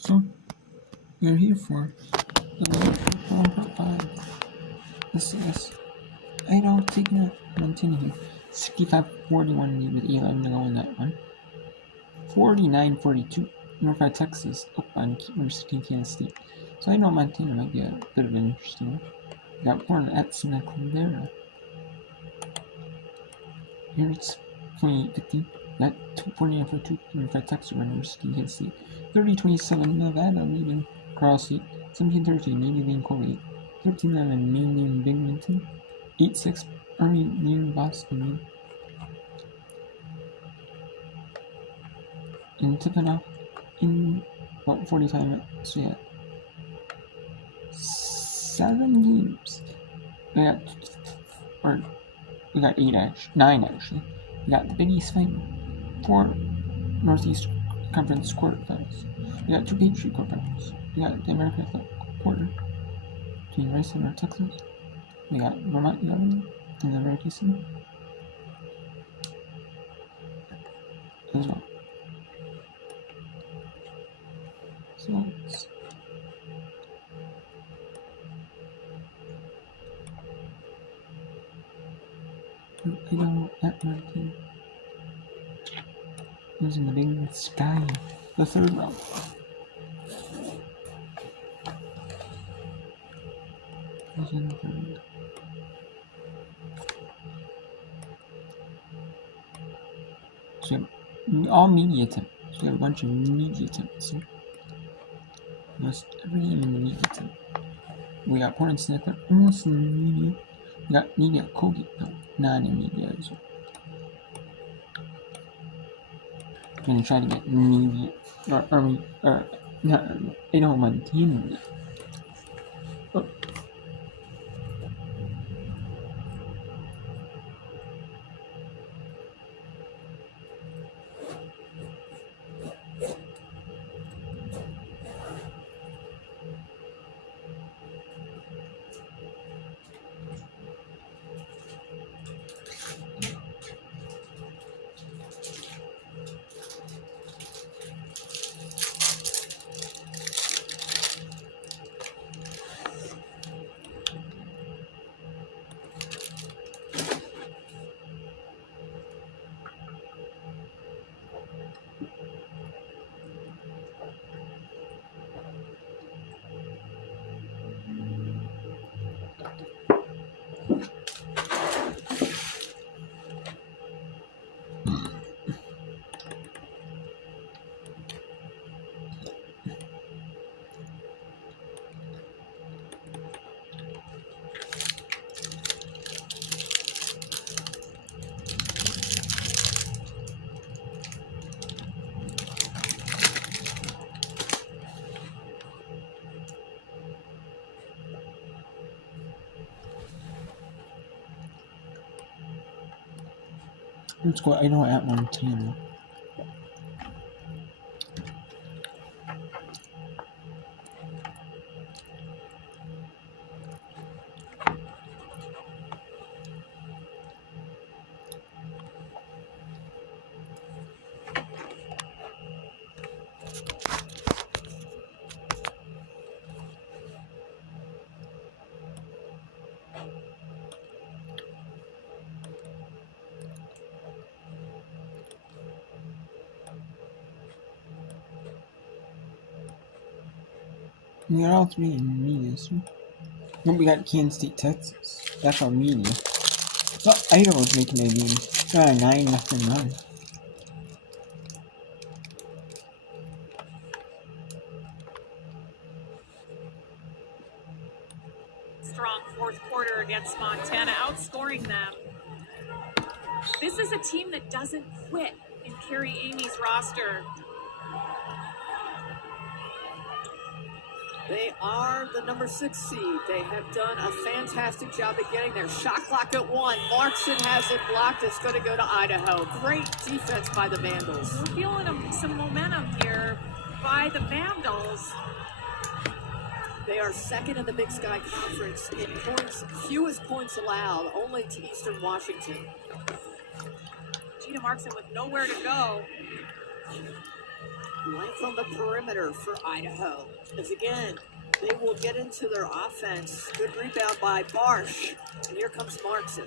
So we're here for the 4.5. This is Idaho taking out Montana here. 65-41 lead with 11 to go in that one. 49-42. Northside Texas up on versus Kansas State. So I know Montana might be a bit of an interesting one. We got Portland at Santa Clara. Here it's 28-15. Got 49-42. Northside Texas versus Kansas State. 30-27 Nevada leading Carl State. 17-13 Navy leading Colgate. 13-11 Maine leading Binghamton. 8-6 Army leading Boston. In Tippenough in about 45 minutes. So yeah, 7 games. We got 9 actually. We got the Big East Final, 4 Northeast Conference quarterfinals. We got 2 Patriot quarterfinals. We got the American Athletic quarter between Rice and North Texas. We got Vermont 11 in the American Center as well. So it's Idaho at Montana. It was in the Big Sky, the 3rd round. It was in the 3rd. So we have all media temps. So we have a bunch of media temps here. Almost every game in the media temp. We got Portland Snicker almost in the media. We got media at Colgate, no, not in media as well. I'm gonna try to get media or not Idaho Montana media. Oh. Let's go Idaho at Montana. We got all 3 in media, so. Then we got Kansas State, Texas. That's our media. So Idaho's making a game. Got a 9-0 run. Strong 4th quarter against Montana, outscoring them. This is a team that doesn't quit in Carrie Amy's roster. They are the number 6 seed. They have done a fantastic job at getting their shot clock at 1. Markson has it blocked. It's going to go to Idaho. Great defense by the Vandals. We're feeling some momentum here by the Vandals. They are 2nd in the Big Sky Conference in points, fewest points allowed, only to Eastern Washington. Gina Markson with nowhere to go. Length on the perimeter for Idaho. As again, they will get into their offense. Good rebound by Barsh. And here comes Markson.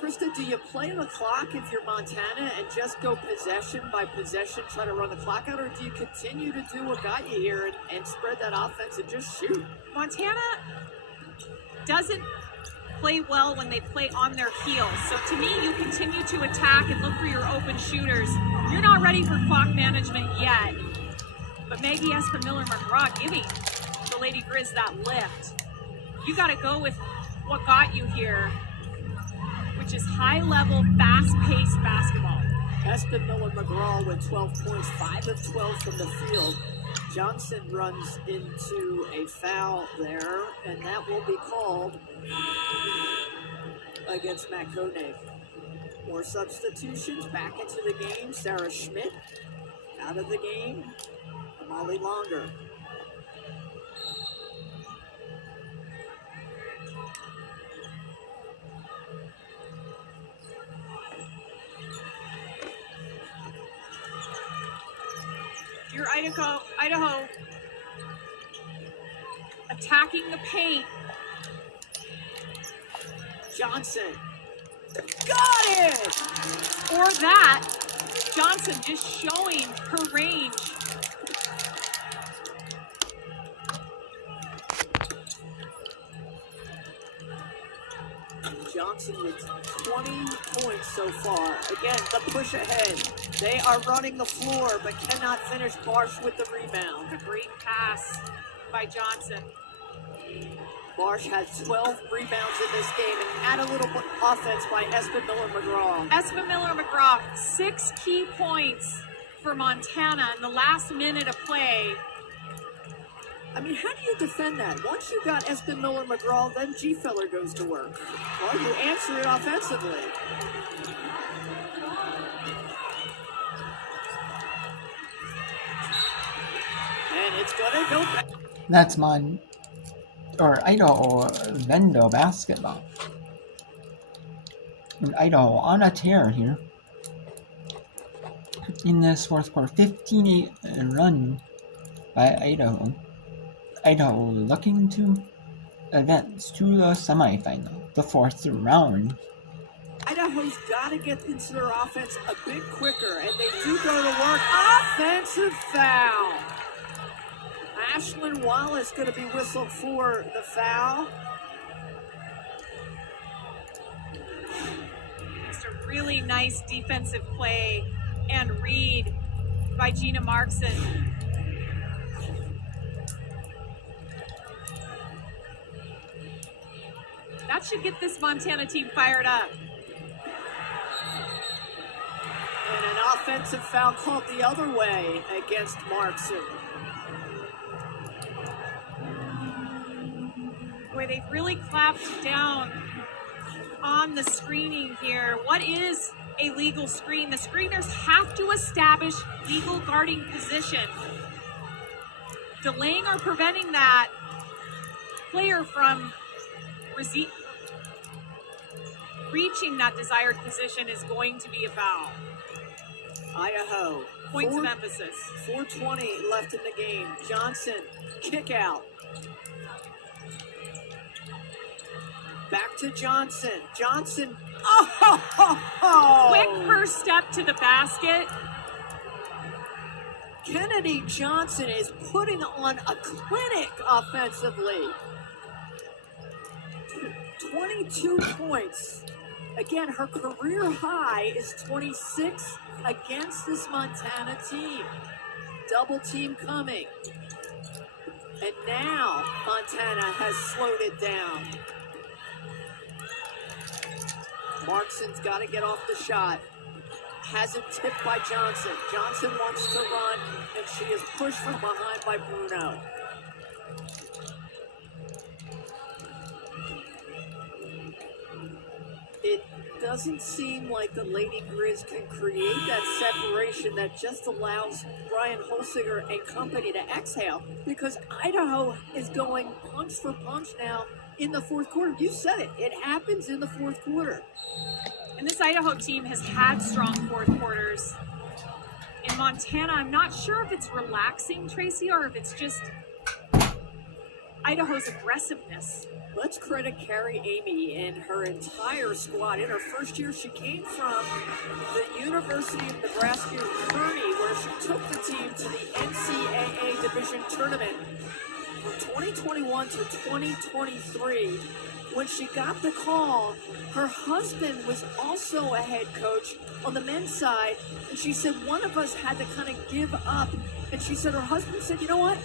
Krista, do you play the clock if you're Montana and just go possession by possession, try to run the clock out, or do you continue to do what got you here and spread that offense and just shoot? Montana doesn't play well when they play on their heels. So to me, you continue to attack and look for your open shooters. You're not ready for clock management yet. But Maggie Espin-Miller-McGraw giving the Lady Grizz that lift. You got to go with what got you here, which is high-level, fast-paced basketball. Espin-Miller-McGraw with 12 points, 5 of 12 from the field. Johnson runs into a foul there, and that will be called against Matt Koenig. More substitutions back into the game. Sarah Schmidt out of the game. Molly Longer. Your Idaho attacking the paint. Johnson. Got it! Or that, Johnson just showing her range. Johnson with 20 points so far. Again, the push ahead. They are running the floor, but cannot finish. Barsh with the rebound. A great pass by Johnson. Barsh has 12 rebounds in this game and add a little offense by Espin-Miller-McGraw. Espin-Miller-McGraw, 6 key points for Montana in the last minute of play. I mean, how do you defend that? Once you got Espin-Miller-McGraw, then G-Feller goes to work. Well, you answer it offensively. And it's gonna go back. That's Idaho Vendo basketball. And Idaho on a tear here. In this fourth quarter, 15-8 run by Idaho. Idaho looking to advance to the semifinal, the fourth round. Idaho's got to get into their offense a bit quicker, and they do go to work. Offensive foul. Ashlyn Wallace going to be whistled for the foul. Just a really nice defensive play and read by Gina Markson. That should get this Montana team fired up. And an offensive foul called the other way against Markson. Where they've really clapped down on the screening here. What is a legal screen? The screeners have to establish legal guarding position. Delaying or preventing that player from reaching that desired position is going to be a foul. Idaho. Points of emphasis. 4:20 left in the game. Johnson, kick out. Back to Johnson. Johnson. Oh! Quick first step to the basket. Kennedy Johnson is putting on a clinic offensively. 22 points. Again, her career high is 26 against this Montana team. Double team coming. And now Montana has slowed it down. Markson's got to get off the shot. Has it tipped by Johnson. Johnson wants to run, and she is pushed from behind by Bruno. It doesn't seem like the Lady Grizz can create that separation that just allows Brian Holsinger and company to exhale, because Idaho is going punch for punch now in the fourth quarter. You said it. It happens in the fourth quarter. And this Idaho team has had strong fourth quarters. In Montana, I'm not sure if it's relaxing, Tracy, or if it's just Idaho's aggressiveness. Let's credit Carrie Amy and her entire squad. In her first year, she came from the University of Nebraska Kearney, where she took the team to the NCAA Division Tournament from 2021 to 2023. When she got the call, her husband was also a head coach on the men's side, and she said one of us had to kind of give up. And she said her husband said, you know what?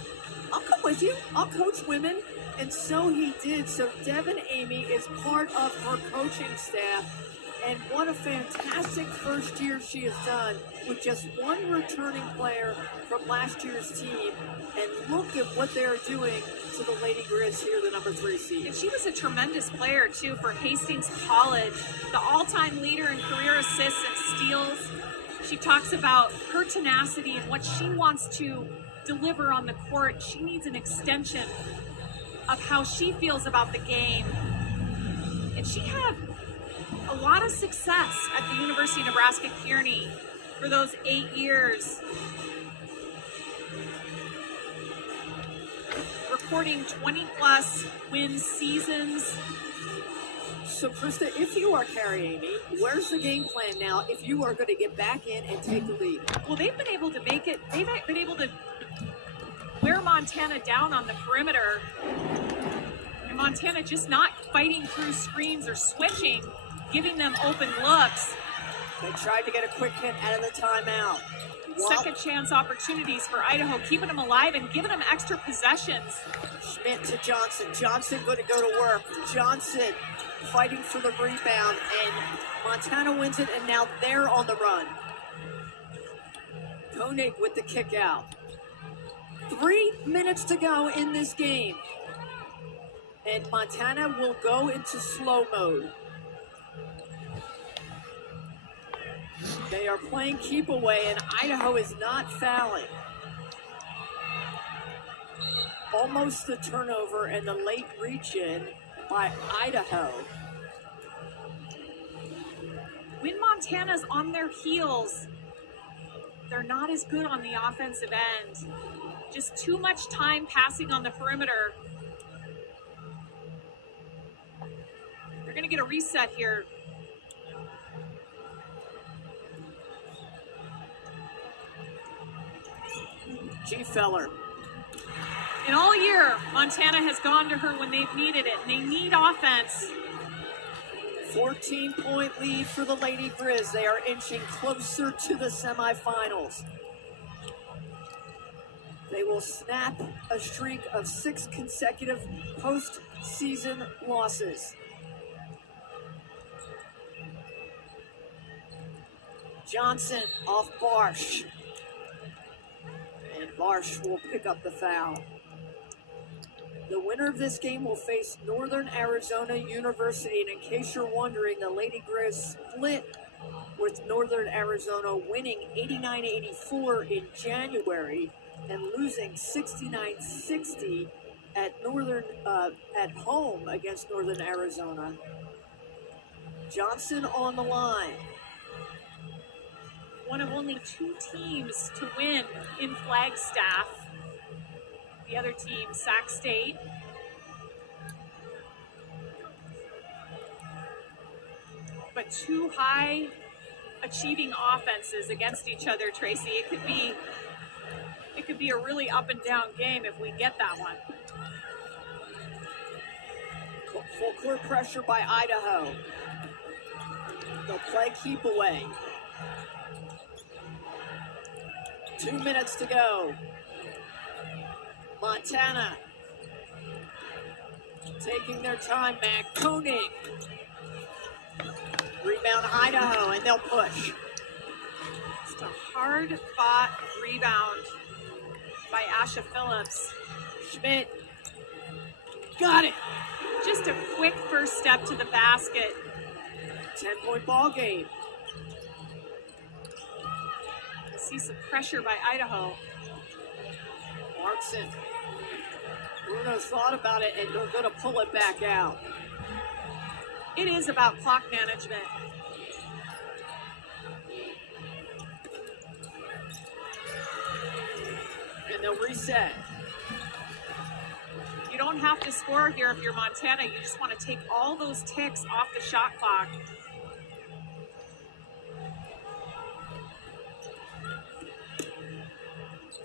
I'll come with you. I'll coach women. And so he did. So Devin Amy is part of her coaching staff. And what a fantastic first year she has done with just one returning player from last year's team. And look at what they're doing to the Lady Grizz here, the number 3 seed. And she was a tremendous player, too, for Hastings College. The all-time leader in career assists and steals. She talks about her tenacity and what she wants to deliver on the court. She needs an extension of how she feels about the game. And she had a lot of success at the University of Nebraska Kearney for those 8 years. Recording 20-plus win seasons. So, Krista, if you are Carrie Amy, where's the game plan now if you are going to get back in and take the lead? Well, they've been able to make it. They've been able to wear Montana down on the perimeter. And Montana just not fighting through screens or switching, giving them open looks. They tried to get a quick hit out of the timeout. Second chance opportunities for Idaho, keeping them alive and giving them extra possessions. Schmidt to Johnson. Johnson going to go to work. Johnson fighting for the rebound, and Montana wins it, and now they're on the run. Koenig with the kick out. 3 minutes to go in this game. And Montana will go into slow mode. They are playing keep away, and Idaho is not fouling. Almost the turnover and the late reach in by Idaho. When Montana's on their heels, they're not as good on the offensive end. Just too much time passing on the perimeter. They're going to get a reset here. G. Feller. And all year, Montana has gone to her when they've needed it, and they need offense. 14-point lead for the Lady Grizz. They are inching closer to the semifinals. They will snap a streak of 6 consecutive postseason losses. Johnson off Barsh. And Barsh will pick up the foul. The winner of this game will face Northern Arizona University. And in case you're wondering, the Lady Grizz split with Northern Arizona, winning 89-84 in January and losing 69-60 at at home against Northern Arizona. Johnson on the line. One of only 2 teams to win in Flagstaff. The other team, Sac State. But 2 high achieving offenses against each other, Tracy. It could be a really up and down game if we get that one. Full court pressure by Idaho. They'll play keep away. 2 minutes to go. Montana taking their time back. Koenig. Rebound Idaho, and they'll push. Just a hard-fought rebound by Asha Phillips. Schmidt. Got it. Just a quick first step to the basket. 10-point ball game. See some pressure by Idaho. Markson. Bruno's thought about it, and they're going to pull it back out. It is about clock management. reset. You don't have to score here if you're Montana. You just want to take all those ticks off the shot clock.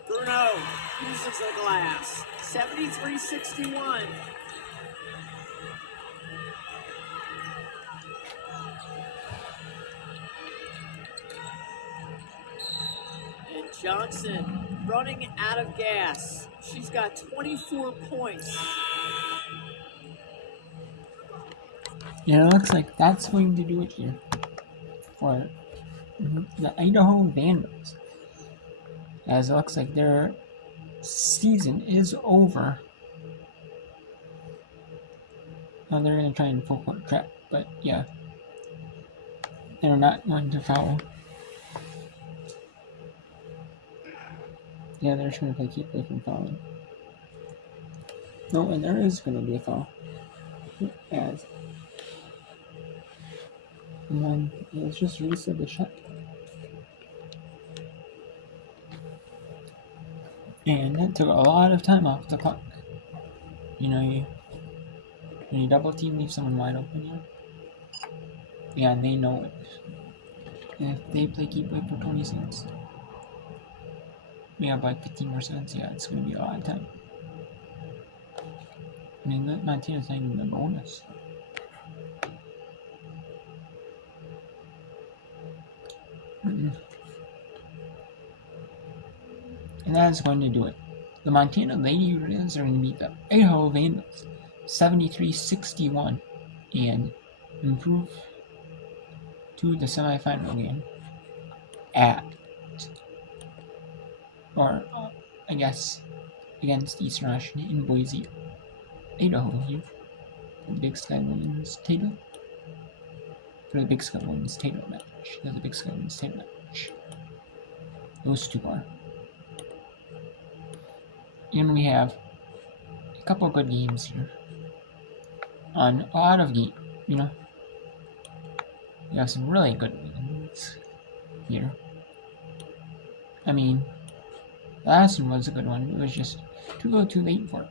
Bruno uses the glass. 73-61. And Johnson running out of gas. She's got 24 points. Yeah, it looks like that's going to do it here for the Idaho Vandals. As it looks like their season is over. Now they're going to try and full court trap, but yeah, they're not going to foul. Yeah, they're just going to keep play from fouling. No, and there is going to be a foul. As and then let's just reset the shot. And that took a lot of time off the clock. You know, when you double team, leave someone wide open here. Yeah, and they know it. And if they play keep play for 20 seconds, we have like 15 more seconds. Yeah, it's going to be a lot of time. I mean, Montana's not even a bonus. And that is going to do it. The Montana Lady Hurricanes are going to beat the Idaho Vandals 73-61 and improve to the semifinal game I guess, against Eastern Washington in Boise, Idaho here. The Big Sky Women's title. For the Big Sky Women's title match. There's a Big Sky Women's title match. Those two are. And we have a couple of good games here. On a lot of games, you know. We have some really good games here. I mean, the last one was a good one. It was just too little too late for it.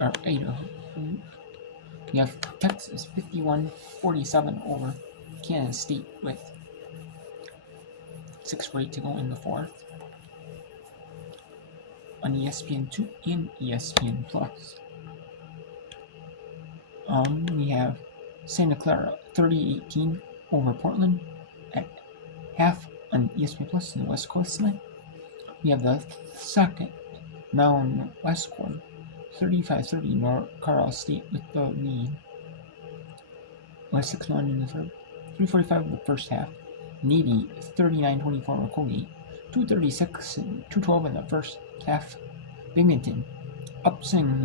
Or Idaho. We have Texas 51-47 over Kansas State with 6:48 to go in the fourth. On ESPN2 and ESPN Plus. We have Santa Clara 30-18 over Portland at half on ESPN Plus in the West Coast line. We have the second Mountain Westcorn 35-30 North Carl State with the lead. With 6-1 in the third. 3:45 in the first half. Navy 39-24 over Colgate. 2:36 and 2:12 in the first half. Binghamton upsetting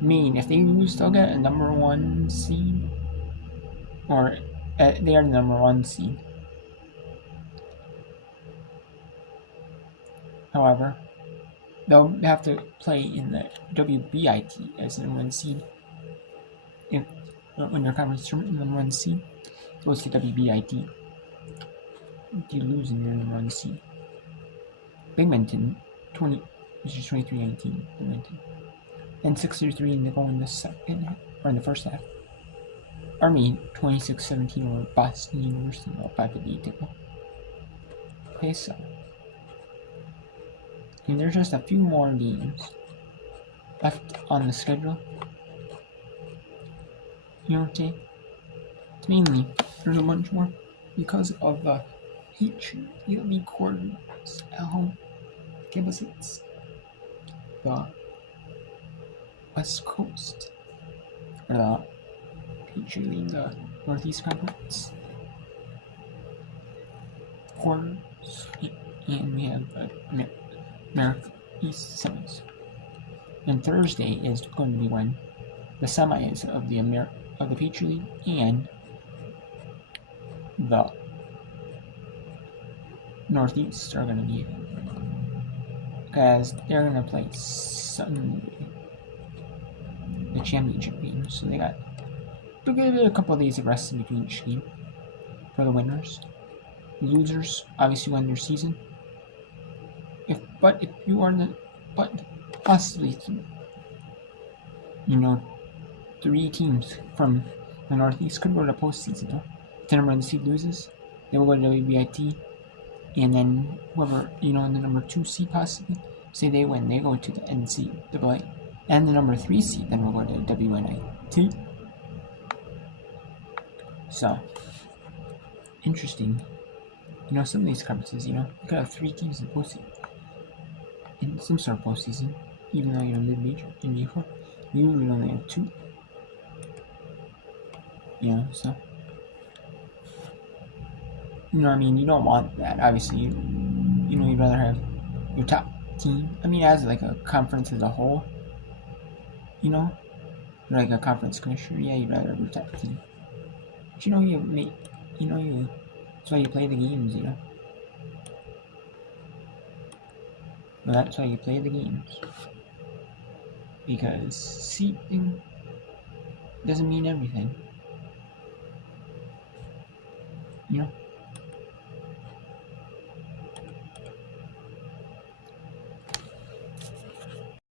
Maine. If they lose, they'll get a number 1 seed. Or they are the number 1 seed. However, they'll have to play in the WBIT as the number 1 seed. When their conference tournament, the number 1 seed goes to WBIT. If you lose in your number 1 seed. Binghamton 23-19. Binghamton. Then 6-3 and they go in the second half, or in the first half. Army 26-17 over Boston University. 5:58 to go. Okay, so. And there's just a few more games left on the schedule. You know what I'm saying? Mainly, there's a bunch more because of the Patriot League quarters at home. Cable seats. The West Coast. Or the Patriot League, the Northeast Conference quarters. And we have America East semis. And Thursday is going to be when the semis of the Patriot League and the Northeast are going to be, because they're going to play Sunday, the championship game. So they got a couple of days of rest in between each game for the winners. The losers obviously won their season. if you are but possibly, you know, 3 teams from the Northeast could go to the postseason. Huh? If the number 1 seed loses, they will go to WBIT, and then whoever, you know, in the number 2 seed possibly, say they win, they go to the NCAA, and the number 3 seed then will go to WNIT. So interesting. You know, some of these conferences, you know, you could have 3 teams in postseason, in some sort of postseason, even though you're mid-major in J4. You would only have 2. You know, so, you know what I mean? You don't want that. Obviously, you know, you'd rather have your top team. I mean, as like a conference as a whole, you know, like a conference commissioner, yeah, you'd rather have your top team. But you know, that's why you play the games, you know. Well, that's why you play the games. Because seeding doesn't mean everything. You know?